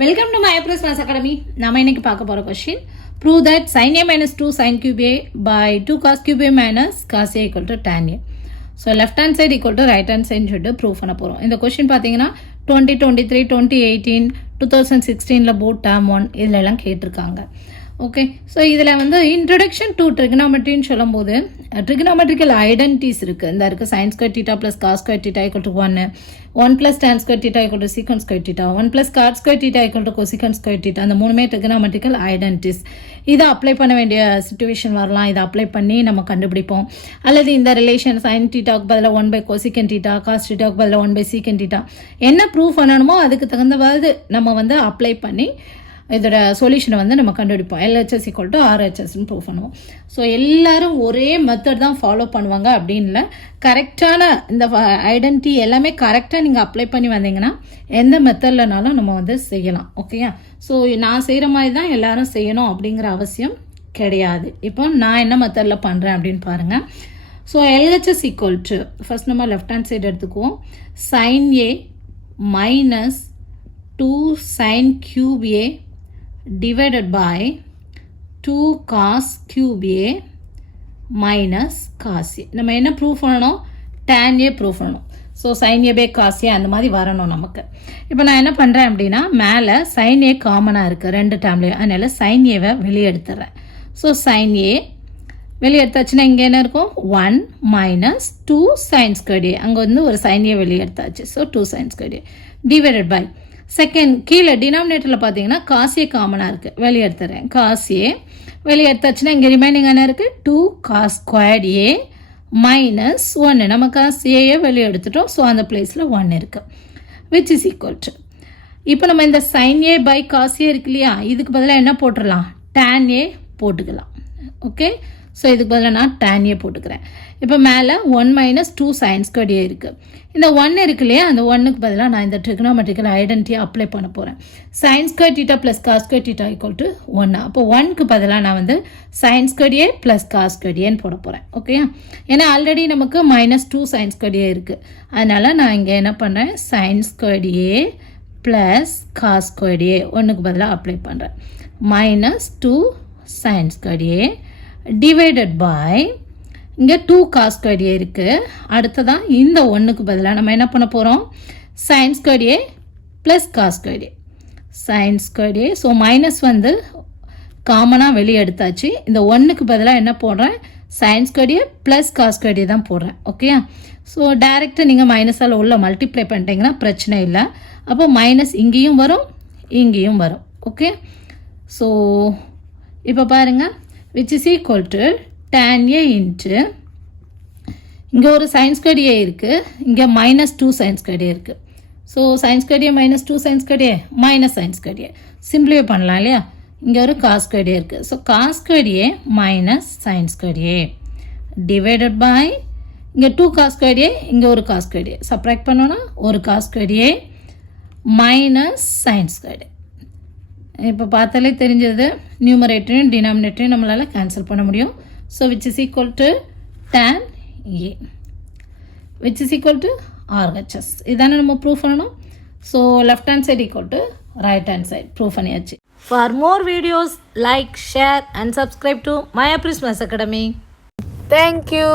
Welcome to MyPress Maths Academy. நம்ம இன்னைக்கு பார்க்க போற question. Prove that sin a minus 2 sin cube a by 2 cos cube a minus cos a equal to tan a. So left hand side equal to right hand side சொல்லிட்டு prove பண்ண போறோம். இந்த question பாத்தீங்கன்னா 2023, 2018, 2016ல board term 1 இதுல எல்லாம் கேட்டிருக்காங்க. Okay, so இதில் வந்து இன்ட்ரடக்ஷன் டு ட்ரிகனாமெட்ரின்னு சொல்லும்போது ட்ரிகனாமெட்ரிக்கல் ஐடென்டிட்டிஸ் இருக்குது. இந்த இருக்குது sine square theta plus cos square theta equal to 1 plus tan square theta equal to secant square theta 1 plus cot square theta equal to cosecant square theta. அந்த மூணுமே trigonometrical identities. இதை apply பண்ண வேண்டிய situation வரலாம். இதை apply பண்ணி நம்ம கண்டுபிடிப்போம். அல்லது இந்த ரிலேஷன் சைன் டீட்டாவுக்கு பதிலாக 1 பை கொசிகன் டீட்டா, காஸ் டீட்டாவுக்கு பதிலாக 1 பை சீக்கன் டீட்டா என்ன ப்ரூவ் பண்ணணுமோ அதுக்கு தகுந்தவாறு நம்ம வந்து அப்ளை பண்ணி இதோட சொல்யூஷனை வந்து நம்ம கண்டுபிடிப்போம். LHS ஈக்குவல் டு RHSன்னு ப்ரூவ் பண்ணுவோம். ஸோ எல்லாரும் ஒரே மெத்தட் தான் ஃபாலோ பண்ணுவாங்க அப்படின்னு இல்லை. கரெக்டான இந்த ஐடென்டிட்டி எல்லாமே கரெக்டாக நீங்கள் அப்ளை பண்ணி வந்தீங்கன்னா எந்த மெத்தட்லனாலும் நம்ம வந்து செய்யலாம். ஓகேயா? ஸோ நான் செய்கிற மாதிரி தான் எல்லாரும் செய்யணும் அப்படிங்கிற அவசியம் கிடையாது. இப்போ நான் என்ன மெத்தடில் பண்ணுறேன் அப்படின்னு பாருங்கள். So LHS equal to first நம்ம லெஃப்ட் ஹேண்ட் சைடு எடுத்துக்குவோம். Sign A minus 2 sin cube a divided by 2 cos cube a minus cos a. நம்ம என்ன ப்ரூவ் பண்ணணும்? tan a ப்ரூவ் பண்ணணும். So sin a by cos a அந்த மாதிரி வரணும் நமக்கு. இப்போ நான் என்ன பண்ணுறேன் அப்படின்னா மேலே sin a காமனாக இருக்குது ரெண்டு டேர்ம்லேயும், அதனால் sin a-வை வெளியே எடுத்துடுறேன். ஸோ sin a வெளியே எடுத்தாச்சுன்னா இங்கே என்ன இருக்கும்? 1 மைனஸ் 2 sin squared a. அங்கே வந்து ஒரு sin a வெளியே எடுத்தாச்சு. So 2 sin squared a divided by second கீழே டினாமினேட்டரில் பார்த்தீங்கன்னா காசியே காமனாக இருக்குது, வெளியே எடுத்துறேன். காசியே வெளியே எடுத்தாச்சுன்னா இங்கே ரிமைனிங் என்ன இருக்குது? 2 cos squared a மைனஸ் 1. நம்ம காஸ் ஏயை வெளியே எடுத்துட்டோம். ஸோ அந்த பிளேஸில் 1 இருக்குது, விச் இஸ் ஈக்குவல் டு இப்போ நம்ம இந்த சைன் ஏ பை காசியே இருக்கு இல்லையா, இதுக்கு பதிலாக என்ன போட்டுடலாம்? tan a போட்டுக்கலாம். ஓகே, ஸோ இதுக்கு பதிலாக நான் tan a போட்டுக்கிறேன். இப்போ மேலே 1 மைனஸ் 2 sin squared a இருக்குது. இந்த 1 இருக்கு இல்லையா, அந்த 1க்கு பதிலாக நான் இந்த ட்ரிகனாமெட்ரிக்கல் ஐடென்டிட்டியை அப்ளை பண்ண போகிறேன். Sine square theta plus cos square theta equal to 1. அப்போ 1க்கு பதிலாக நான் வந்து sine square a plus cos square ஏன்னு போட போகிறேன். ஓகே, ஏன்னா ஆல்ரெடி நமக்கு மைனஸ் 2 sin squared a இருக்குது. அதனால் நான் இங்கே என்ன பண்ணுறேன்? Sine square a plus cos square a 1க்கு பதிலாக அப்ளை பண்ணுறேன். Minus 2 sin squared a divided by இங்கே 2 cos squared a இருக்குது. அடுத்ததான் இந்த 1க்கு பதிலாக நம்ம என்ன பண்ண போகிறோம்? sin squared a plus cos squared a. sin squared a so minus வந்து காமனாக வெளியே எடுத்தாச்சு. இந்த 1க்கு பதிலாக என்ன போடுறேன்? sin squared a plus cos squared a தான் போடுறேன். ஓகே, ஸோ டைரெக்டாக நீங்கள் மைனஸால் உள்ள மல்டிப்ளை பண்ணிட்டீங்கன்னா பிரச்சனை இல்லை. அப்போ மைனஸ் இங்கேயும் வரும் இங்கேயும் வரும். ஓகே, ஸோ இப்போ பாருங்கள், which is equal to tan a into இங்கே ஒரு sin squared a இருக்குது, இங்கே மைனஸ் 2 sin squared a இருக்குது. So sin squared a minus 2 sin squared a minus sin squared a simplify பண்ணலாம் இல்லையா. இங்கே ஒரு cos squared a இருக்குது. So cos squared a minus sin squared a divided by இங்கே 2 cos squared a, இங்கே ஒரு cos squared a subtract பண்ணோன்னா ஒரு cos squared a minus sin squared a. இப்போ பார்த்தாலே தெரிஞ்சது நியூமரேட்டரையும் டினாமினேட்டரையும் நம்மளால் கேன்சல் பண்ண முடியும். So which is equal to tan a which is equal to RHS. இதானே நம்ம ப்ரூவ் பண்ணணும். So left hand side equal to right hand side prove பண்ணியாச்சு. For more videos like, share and subscribe to MyPress Maths Academy. Thank you.